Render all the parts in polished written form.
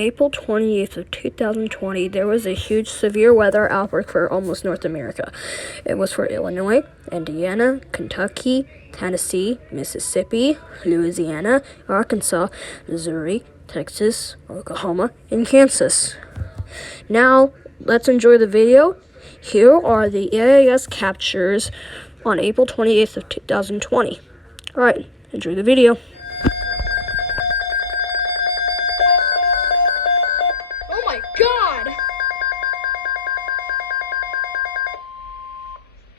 April 28th of 2020, there was a huge severe weather outbreak for almost North America. It was for Illinois, Indiana, Kentucky, Tennessee, Mississippi, Louisiana, Arkansas, Missouri, Texas, Oklahoma, and Kansas. Now, let's enjoy the video. Here are the EAS captures on April 28th of 2020. Alright, enjoy the video. Oh my God!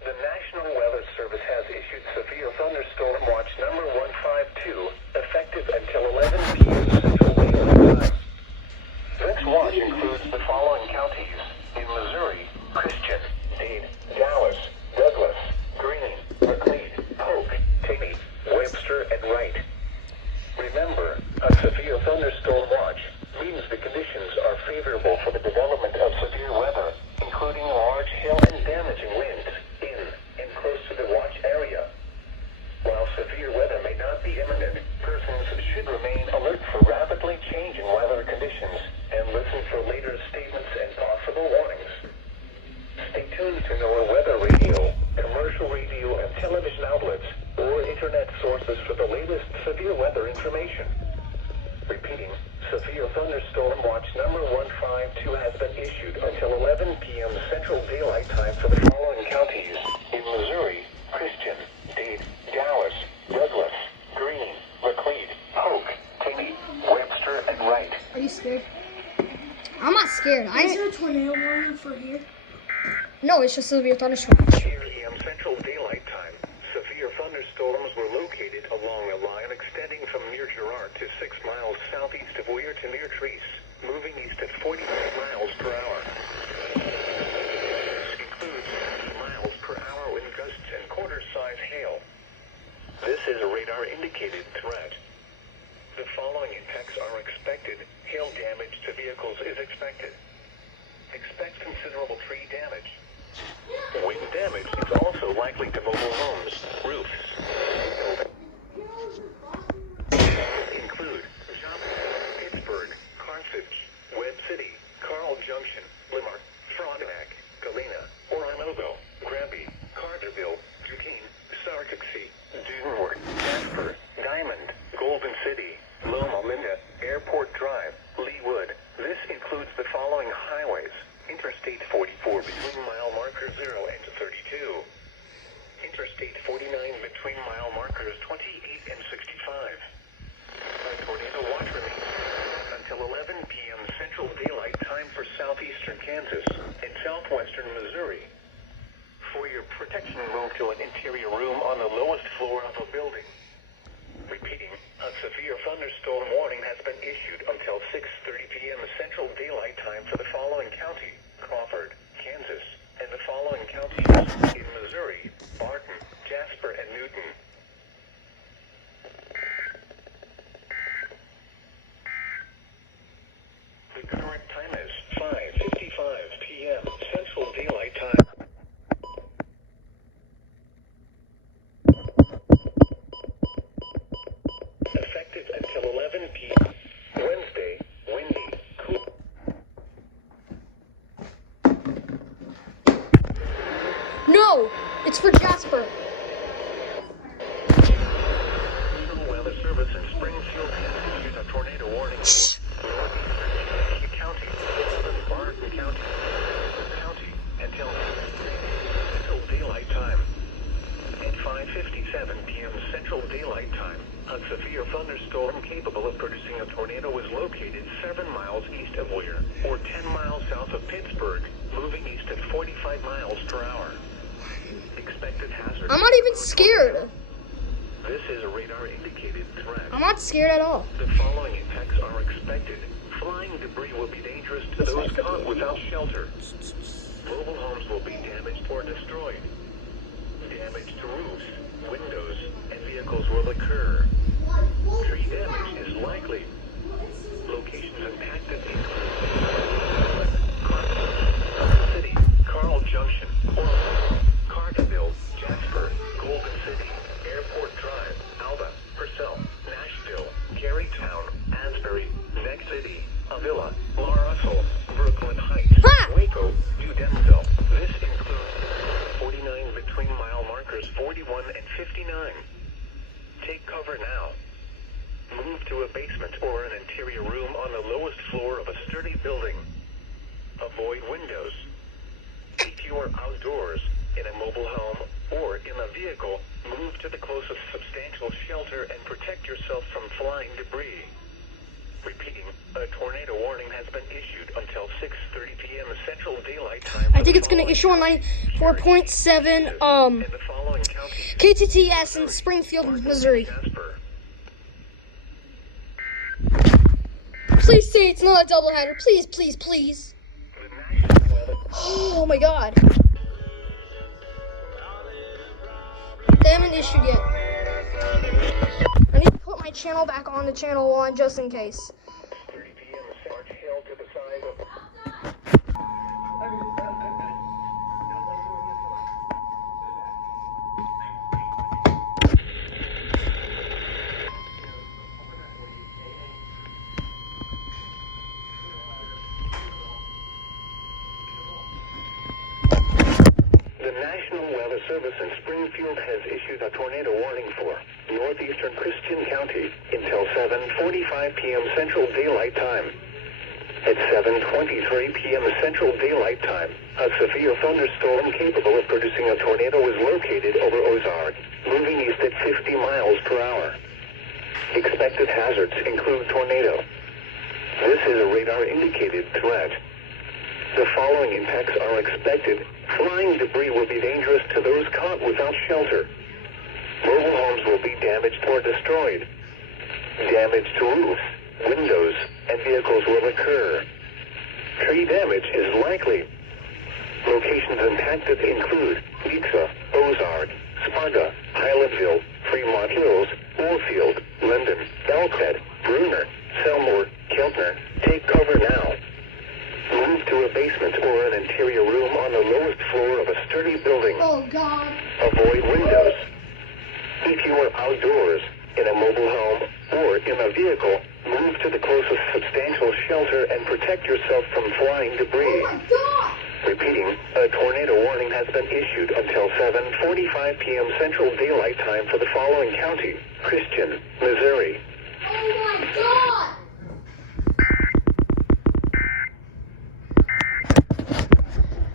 The National Weather Service has issued severe thunderstorm watch number 152, effective until 11 p.m. Central Daylight Time. This watch includes the following counties in Missouri: Christian, Dade, Dallas, Douglas, Greene, McLeod, Polk, Taney, Webster, and Wright. Remember, a severe thunderstorm watch means the conditions are favorable for the development of severe weather, including large hail and damaging winds in and close to the watch area. While severe weather may not be imminent, persons should remain alert for rapidly changing weather conditions and listen for later statements and possible warnings. Stay tuned to NOAA weather radio, commercial radio and television outlets, or internet sources for the latest severe weather information. Repeating, severe thunderstorm watch number 152 has been issued until 11 p.m. Central Daylight Time for the following counties in Missouri: Christian, Dade, Dallas, Douglas, Greene, McLeod, Polk, Taney, Webster, and Wright. Are you scared? I'm not scared. Is there a tornado warning for here? No, it's just severe thunderstorm. 8 a.m. Central Daylight Time. Severe thunderstorms were located along a line extending from near Girard to 6 miles southeast of Weir to near Treese, moving east at 46 miles per hour. This includes miles per hour wind gusts and quarter-size hail. This is a radar-indicated threat. The following impacts are expected. Hail damage to vehicles is expected. Expect considerable tree damage. Wind damage is also likely to mobile homes, roofs, include Pittsburgh, Carthage, Webb City, Carl Junction, Limerick, Frontenac, Galena, Oronogo, Granby, Carterville, Duquesne, Sarcoxy, Duneward, Jasper, Diamond, Golden City, Loma Linda, Airport Drive, Leewood. This includes the following highways: Interstate 44 between mile marker 0 and 32. Interstate 49 between mile markers 28 and 65. A tornado watch remains until 11 p.m. Central Daylight Time for southeastern Kansas and southwestern Missouri. For your protection, move to an interior room on the lowest floor of a building. Repeating, a severe thunderstorm warning has been issued until 6:30 p.m. Central Daylight Time for the following county: Crawford, Kansas, and the following counties in Missouri: Barton, Jasper, and Newton. The current time is 5:55 p.m. Central Daylight Time. Effective until 11 p.m. Wednesday, windy, cool. No, it's for Jasper. National Weather Service in Springfield has issued a tornado warning for Northeast County, Barton County, until Central Daylight Time. At 5:57 p.m. Central Daylight Time, a severe thunderstorm capable of producing a tornado was located 7 miles east of Weir, or 10 miles south of Pittsburgh, moving east at 45 miles per hour. Expected hazard. I'm not even scared. This is a radar-indicated threat. I'm not scared at all. The following impacts are expected. Flying debris will be dangerous to those caught without shelter. Mobile homes will be damaged or destroyed. Damage to roofs, windows, and vehicles will occur. Tree damage is likely. Locations impacted include Carthage City, Carl Junction, Carterville, Jasper, Golden City, Airport Drive, Alba, Purcell, Nashville, Carytown, Asbury, Neck City, Avila, building. Avoid windows. If you are outdoors, in a mobile home, or in a vehicle, move to the closest substantial shelter and protect yourself from flying debris. Repeating, a tornado warning has been issued until 6:30 p.m. Central Daylight Time. I think it's going to issue on 94.7 In the following counties. KTTS in Springfield, Missouri. Jasper. Please say it's not a doubleheader. Please, please, please. The National Weather Oh my god. They haven't issued yet. I need to put my channel back on the channel 1 just in case. 30 p.m. March hail to the size of The National Weather Service in Springfield has issued a tornado warning for northeastern Christian County until 7:45 p.m. Central Daylight Time. At 7:23 p.m. Central Daylight Time, a severe thunderstorm capable of producing a tornado is located over Ozark, moving east at 50 miles per hour. Expected hazards include tornado. This is a radar-indicated threat. The following impacts are expected. Flying debris will be dangerous to those caught without shelter. Mobile homes will be damaged or destroyed. Damage to roofs, windows, and vehicles will occur. Tree damage is likely. Locations impacted include Lexa, Ozark, Sparta, Highlandville, Fremont Hills, Warfield, Linden, Elkhead, Bruner, Selmore, Keltner. Take cover now. Move to a basement or an interior room on the lowest floor of a sturdy building. Oh god. Avoid windows. If you are outdoors, in a mobile home, or in a vehicle, move to the closest substantial shelter and protect yourself from flying debris. Oh my god. Repeating, a tornado warning has been issued until 7:45 p.m. Central Daylight Time for the following county: Christian, Missouri. Oh my god.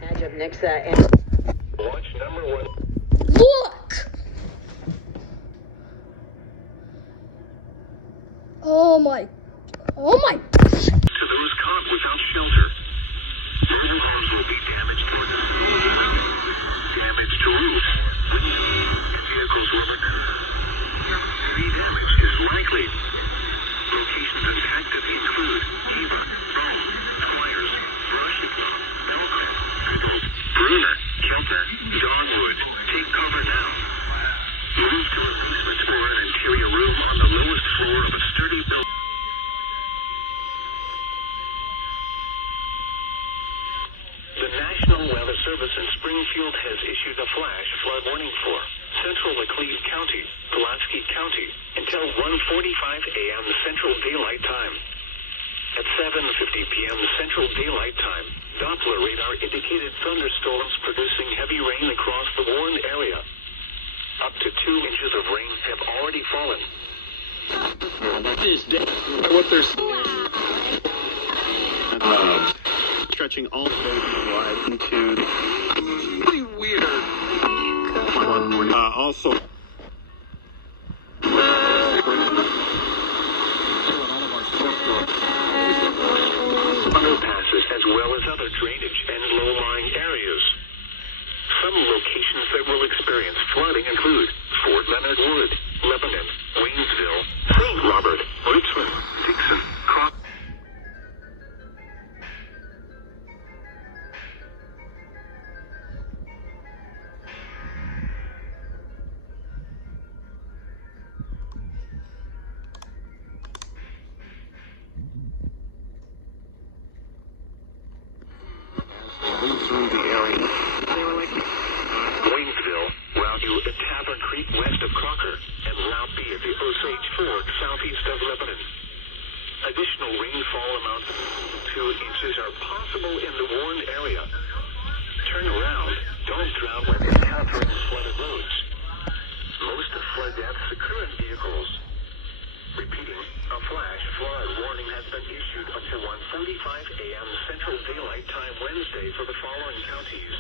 Edge of Nixa and Watch number 1. Look. Oh my. To those caught without shelter, mobile homes will be damaged or destroyed. Damage to roofs, and vehicles will occur. Tree damage is likely. Locations impacted include Eva, Rome, Squires, Rushington, Belgrade, Goodall, Bruner, Keltner, Dogwood. Take cover now. Move to a basement or an interior room on the lowest floor of a sturdy building. The National Weather Service in Springfield has issued a flash flood warning for Central Laclede County, Pulaski County, until 1:45 a.m. Central Daylight Time. At 7:50 p.m. Central Daylight Time, Doppler radar indicated thunderstorms producing heavy rain across the warned area. Up to 2 inches of rain have already fallen. What they're stretching all the way wide into pretty weird. Also, Underpasses as well as other drainage and low-lying areas. Some locations that will experience flooding include Fort Leonard Wood, Lebanon, Waynesville, St. Robert, Richmond, Dixon, Crop. through the area. They were like Waynesville, Route U at Tavern Creek west of Crocker, and Route B at the Osage Fork southeast of Lebanon. Additional rainfall amounts of 2 inches are possible in the warned area. Turn around. Don't drown when encountering flooded roads. Most of flood deaths occur in vehicles. Repeating, a flash flood warning has been issued until 1:45 a.m. Central Daylight Time Wednesday for the following counties: